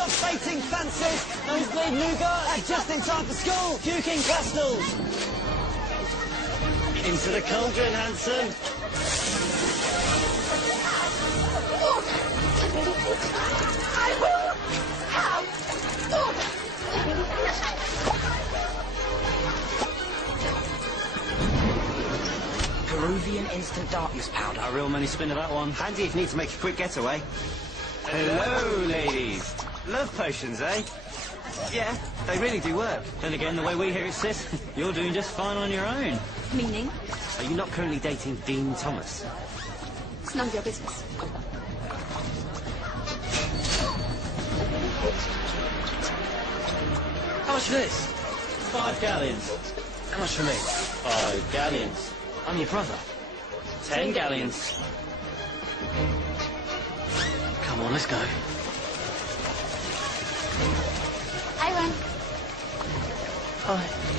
got fainting fancies, nosebleed nougat, and just in time for school, puking pastels. Into the cauldron, Hanson. I will have Peruvian instant darkness powder. A real money spinner, that one. Handy if you need to make a quick getaway. Hello, ladies. Love potions, eh? Yeah, they really do work. Then again, the way we hear it, sis, you're doing just fine on your own. meaning. Are you not currently dating Dean Thomas? It's none of your business. How much for this? 5 galleons. How much for me? 5 galleons. I'm your brother. 10 galleons. Come on, let's go. I run. Hi.